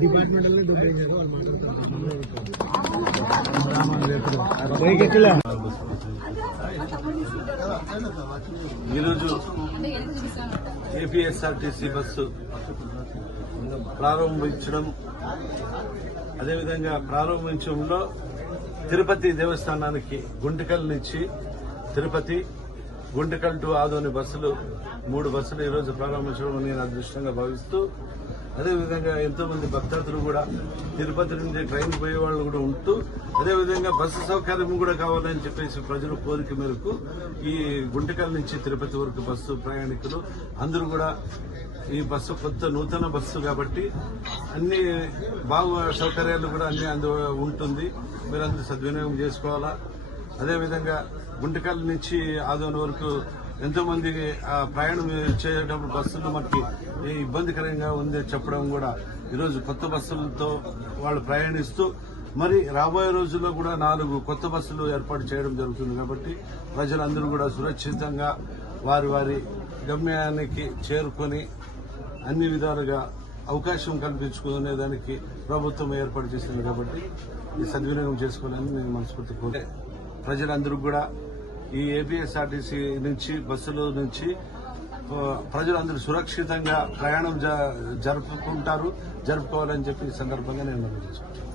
Department ఈరోజు APSRTC bus ప్రారంభించడం, అదేవిధంగా ప్రారంభించడంలో తిరుపతి దేవస్థానానికి గుంటకల్ నుంచి తిరుపతి, గుంటకల్ టు ఆదోని బస్సులు 3 బస్సులు ఈరోజు ప్రారంభించడం నేను అదృష్టంగా భావిస్తూ, అదేవిధంగా ఎంతో మంది భక్తాదులు కూడా తిరుపతి నుంచి ట్రైన్ పోయే వాళ్ళు కూడా ఉంటూ, అదేవిధంగా బస్సు సౌకర్యం కూడా కావాలని చెప్పేసి ప్రజల కోరిక మేరకు ఈ గుంటకల్ నుంచి తిరుపతి వరకు బస్సు ప్రయాణికులు అందరూ కూడా ఈ బస్సు కొత్త నూతన బస్సు కాబట్టి అన్ని బాగు సౌకర్యాలు కూడా అన్ని ఉంటుంది. మీరందరూ సద్వినియోగం చేసుకోవాలా. అదేవిధంగా గుంటకల్ నుంచి ఆదోని వరకు ఎంతో మంది ప్రయాణం చేసేటప్పుడు బస్సులు మనకి ఇబ్బందికరంగా ఉంది చెప్పడం కూడా ఈరోజు కొత్త బస్సులతో వాళ్ళు ప్రయాణిస్తూ మరి రాబోయే రోజుల్లో కూడా 4 కొత్త బస్సులు ఏర్పాటు చేయడం జరుగుతుంది. కాబట్టి ప్రజలందరూ కూడా సురక్షితంగా వారి వారి గమ్యానికి చేరుకొని అన్ని విధాలుగా అవకాశం కల్పించుకునే దానికి ప్రభుత్వం ఏర్పాటు చేస్తుంది. కాబట్టి ఈ సద్వినియోగం చేసుకోవాలని నేను మనస్ఫూర్తి కోరే ప్రజలందరూ కూడా ఈ ఏపీఎస్ఆర్టీసీ నుంచి బస్సుల నుంచి ప్రజలందరూ సురక్షితంగా ప్రయాణం జరుపుకోవాలని చెప్పి ఈ సందర్భంగా నేను మనవి చేసుకుంటాను.